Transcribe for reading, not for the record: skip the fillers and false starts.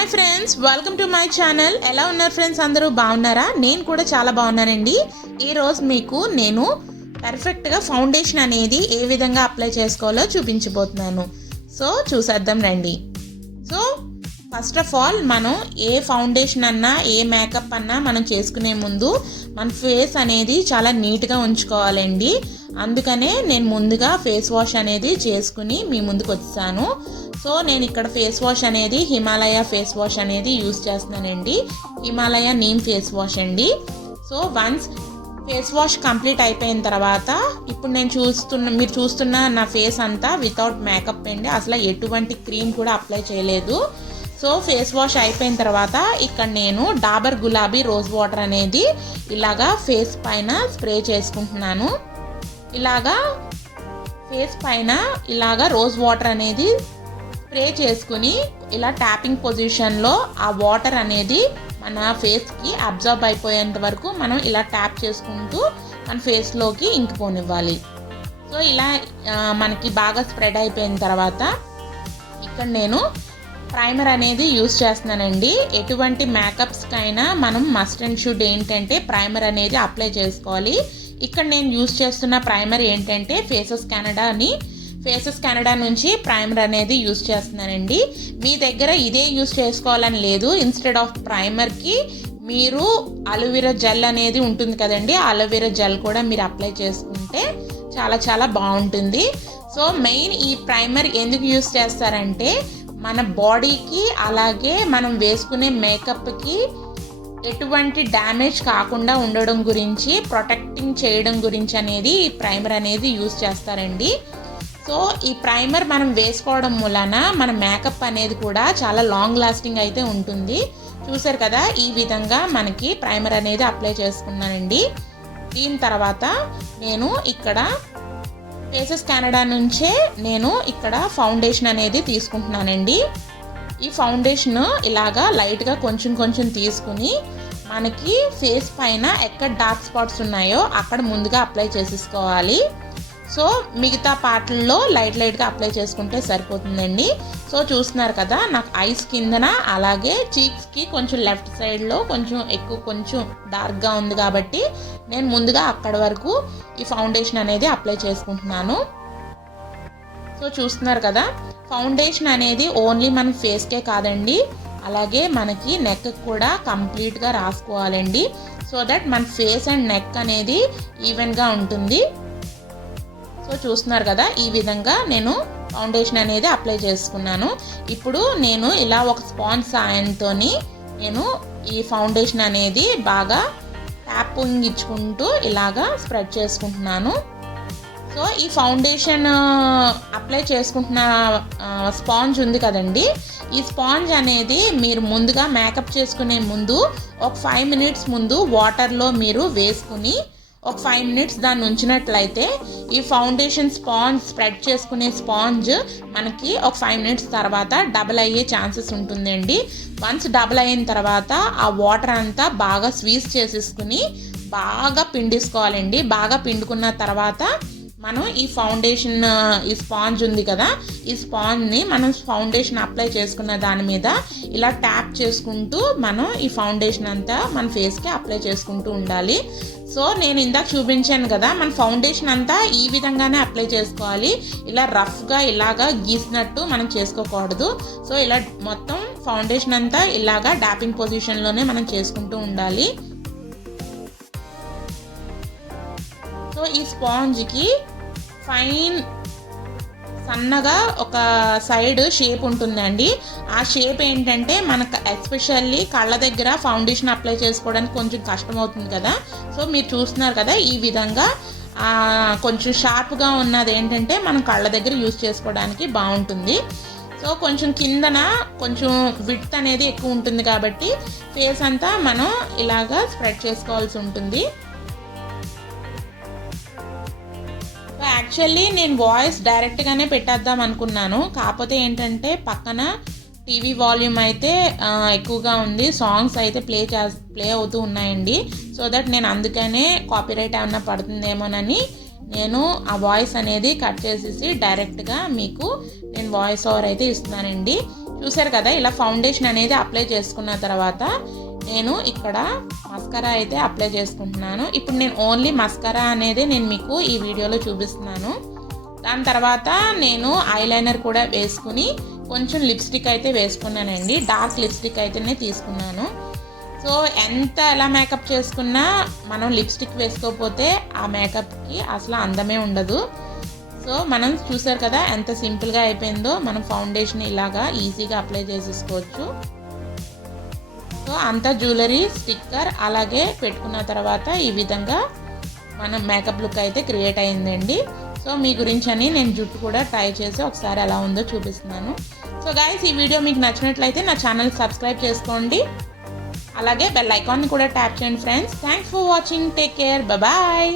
Hi friends, welcome to my channel. ఎలా ఉన్నారు friends? అందరూ బాగున్నారా? నేను కూడా చాలా బాగున్నానండి. ఈరోజు మీకు నేను పర్ఫెక్ట్గా ఫౌండేషన్ అనేది ఏ విధంగా అప్లై చేసుకోవాలో చూపించబోతున్నాను. సో చూసేద్దాం రండి. సో ఫస్ట్ ఆఫ్ ఆల్ మనం ఏ ఫౌండేషన్ అన్నా ఏ మేకప్ అన్నా మనం చేసుకునే ముందు మన ఫేస్ అనేది చాలా నీట్గా ఉంచుకోవాలండి. అందుకనే నేను ముందుగా ఫేస్ వాష్ అనేది చేసుకుని మీ ముందుకు వచ్చాను. సో నేను ఇక్కడ ఫేస్ వాష్ అనేది హిమాలయ ఫేస్ వాష్ అనేది యూస్ చేస్తున్నానండి. హిమాలయ నీమ్ ఫేస్ వాష్ అండి. So once face wash complete అయిపోయిన తర్వాత ఇప్పుడు మీరు చూస్తున్న నా ఫేస్ అంతా వితౌట్ మేకప్ అండి. అసలు ఎటువంటి క్రీమ్ కూడా అప్లై చేయలేదు. సో ఫేస్ వాష్ అయిపోయిన తర్వాత ఇక్కడ నేను డాబర్ గులాబీ రోజ్ వాటర్ అనేది ఇలాగా ఫేస్ పైన స్ప్రే చేసుకుంటున్నాను. ఇలాగా ఫేస్ పైన ఇలాగా రోజ్ వాటర్ అనేది స్ప్రే చేసుకుని ఇలా ట్యాపింగ్ పొజిషన్లో ఆ వాటర్ అనేది మన ఫేస్కి అబ్జర్వ్ అయిపోయేంత వరకు మనం ఇలా ట్యాప్ చేసుకుంటూ మన ఫేస్లోకి ఇంకిపోనివ్వాలి. సో ఇలా మనకి బాగా స్ప్రెడ్ అయిపోయిన తర్వాత ఇక్కడ నేను ప్రైమర్ అనేది యూస్ చేస్తున్నానండి. ఎటువంటి మేకప్స్కైనా మనం మస్ట్ అండ్ షుడ్ ఏంటంటే ప్రైమర్ అనేది అప్లై చేసుకోవాలి. ఇక్కడ నేను యూస్ చేస్తున్న ప్రైమర్ ఏంటంటే ఫేసెస్ కెనడా నుంచి ప్రైమర్ అనేది యూస్ చేస్తున్నానండి. మీ దగ్గర ఇదే యూస్ చేసుకోవాలని లేదు. ఇన్స్టెడ్ ఆఫ్ ప్రైమర్కి మీరు అలోవెరా జెల్ అనేది ఉంటుంది కదండి, అలోవెరా జెల్ కూడా మీరు అప్లై చేసుకుంటే చాలా చాలా బాగుంటుంది. సో మెయిన్ ఈ ప్రైమర్ ఎందుకు యూస్ చేస్తారంటే మన బాడీకి అలాగే మనం వేసుకునే మేకప్కి ఎటువంటి డ్యామేజ్ కాకుండా ఉండడం గురించి, ప్రొటెక్టింగ్ చేయడం గురించి అనేది ఈ ప్రైమర్ అనేది యూస్ చేస్తారండి. సో ఈ ప్రైమర్ మనం వేసుకోవడం వలన మన మేకప్ అనేది కూడా చాలా లాంగ్ లాస్టింగ్ అయితే ఉంటుంది. చూసారు కదా, ఈ విధంగా మనకి ప్రైమర్ అనేది అప్లై చేసుకున్నానండి. దీని తర్వాత నేను ఇక్కడ ఫేసెస్ కెనడా నుంచే నేను ఇక్కడ ఫౌండేషన్ అనేది తీసుకుంటున్నానండి. ఈ ఫౌండేషన్ ఇలాగా లైట్గా కొంచెం కొంచెం తీసుకుని మనకి ఫేస్ పైన ఎక్కడ డార్క్ స్పాట్స్ ఉన్నాయో అక్కడ ముందుగా అప్లై చేసేసుకోవాలి. సో మిగతా పార్ట్లలో లైట్గా అప్లై చేసుకుంటే సరిపోతుందండి. సో చూస్తున్నారు కదా, నాకు ఐస్ కిందన అలాగే చీక్స్కి కొంచెం లెఫ్ట్ సైడ్లో కొంచెం డార్క్గా ఉంది కాబట్టి నేను ముందుగా అక్కడ వరకు ఈ ఫౌండేషన్ అనేది అప్లై చేసుకుంటున్నాను. సో చూస్తున్నారు కదా, ఫౌండేషన్ అనేది ఓన్లీ మన ఫేస్కే కాదండి, అలాగే మనకి నెక్ కూడా కంప్లీట్గా రాసుకోవాలండి. సో దట్ మన ఫేస్ అండ్ నెక్ అనేది ఈవెన్గా ఉంటుంది. సో చూస్తున్నారు కదా, ఈ విధంగా నేను ఫౌండేషన్ అనేది అప్లై చేసుకున్నాను. ఇప్పుడు నేను ఇలా ఒక స్పాంజ్ సాయంతో నేను ఈ ఫౌండేషన్ అనేది బాగా ట్యాపింగ్ ఇచ్చుకుంటూ ఇలాగా స్ప్రెడ్ చేసుకుంటున్నాను. సో ఈ ఫౌండేషన్ అప్లై చేసుకుంటున్న స్పాంజ్ ఉంది కదండి, ఈ స్పాంజ్ అనేది మీరు ముందుగా మేకప్ చేసుకునే ముందు ఒక 5 minutes ముందు వాటర్లో మీరు వేసుకుని ఒక 5 minutes దాన్ని ఉంచినట్లయితే ఈ ఫౌండేషన్ స్ప్రెడ్ చేసుకునే స్పాంజ్ మనకి ఒక 5 minutes తర్వాత డబుల్ అయ్యే ఛాన్సెస్ ఉంటుందండి. వన్స్ డబుల్ అయిన తర్వాత ఆ వాటర్ అంతా బాగా స్వీజ్ చేసేసుకుని బాగా పిండేసుకోవాలండి. బాగా పిండుకున్న తర్వాత మనం ఈ ఫౌండేషన్ ఈ స్పాంజ్ ఉంది కదా, ఈ స్పాంజ్ని మనం ఫౌండేషన్ అప్లై చేసుకున్న దాని మీద ఇలా ట్యాప్ చేసుకుంటూ మనం ఈ ఫౌండేషన్ అంతా మన ఫేస్కి అప్లై చేసుకుంటూ ఉండాలి. సో నేను ఇందాక చూపించాను కదా, మన ఫౌండేషన్ అంతా ఈ విధంగానే అప్లై చేసుకోవాలి. ఇలా రఫ్గా ఇలాగా గీసినట్టు మనం చేసుకోకూడదు. సో ఇలా మొత్తం ఫౌండేషన్ అంతా ఇలాగా డాపింగ్ పొజిషన్లోనే మనం చేసుకుంటూ ఉండాలి. సో ఈ స్పాంజ్కి ఫైన్ సన్నగా ఒక సైడ్ షేప్ ఉంటుందండి. ఆ షేప్ ఏంటంటే మనకు ఎస్పెషల్లీ కళ్ళ దగ్గర ఫౌండేషన్ అప్లై చేసుకోవడానికి కొంచెం కష్టం అవుతుంది కదా. సో మీరు చూస్తున్నారు కదా, ఈ విధంగా కొంచెం షార్ప్గా ఉన్నది ఏంటంటే మనం కళ్ళ దగ్గర యూస్ చేసుకోవడానికి బాగుంటుంది. సో కొంచెం కిందన కొంచెం విడ్త్ అనేది ఎక్కువ ఉంటుంది కాబట్టి ఫేస్ అంతా మనం ఇలాగా స్ప్రెడ్ చేసుకోవాల్సి ఉంటుంది. యాక్చువల్లీ నేను వాయిస్ డైరెక్ట్గానే పెట్టేద్దాం అనుకున్నాను, కాకపోతే ఏంటంటే పక్కన టీవీ వాల్యూమ్ అయితే ఎక్కువగా ఉంది, సాంగ్స్ అయితే ప్లే అవుతూ ఉన్నాయండి. సో దట్ నేను అందుకనే కాపీరైట్ ఏమన్నా పడుతుందేమోనని నేను ఆ వాయిస్ అనేది కట్ చేసేసి డైరెక్ట్గా మీకు నేను వాయిస్ ఓవర్ అయితే ఇస్తున్నానండి. చూసారు కదా, ఇలా ఫౌండేషన్ అనేది అప్లై చేసుకున్న తర్వాత నేను ఇక్కడ మస్కరా అయితే అప్లై చేసుకుంటున్నాను. ఇప్పుడు నేను ఓన్లీ మస్కరా అనేది నేను మీకు ఈ వీడియోలో చూపిస్తున్నాను. దాని తర్వాత నేను ఐలైనర్ కూడా వేసుకుని కొంచెం లిప్స్టిక్ అయితే వేసుకున్నానండి. డార్క్ లిప్స్టిక్ అయితేనే తీసుకున్నాను. సో ఎలా మేకప్ చేసుకున్నా మనం లిప్స్టిక్ వేసుకోకపోతే ఆ మేకప్కి అసలు అందమే ఉండదు. సో మనం చూసారు కదా ఎంత సింపుల్గా అయిపోయిందో. మనం ఫౌండేషన్ ఇలాగా ఈజీగా అప్లై చేసేసుకోవచ్చు. సో అంతా జ్యువెలరీ, స్టిక్కర్ అలాగే పెట్టుకున్న తర్వాత ఈ విధంగా మనం మేకప్ లుక్ అయితే క్రియేట్ అయిందండి. సో మీ గురించి అని నేను జుట్టు కూడా ట్రై చేసి ఒకసారి ఎలా ఉందో చూపిస్తున్నాను. సో గైస్, ఈ వీడియో మీకు నచ్చినట్లయితే నా ఛానల్ సబ్స్క్రైబ్ చేసుకోండి. అలాగే బెల్ ఐకాన్ని కూడా ట్యాప్ చేయండి friends. Thanks for watching. Take care. Bye.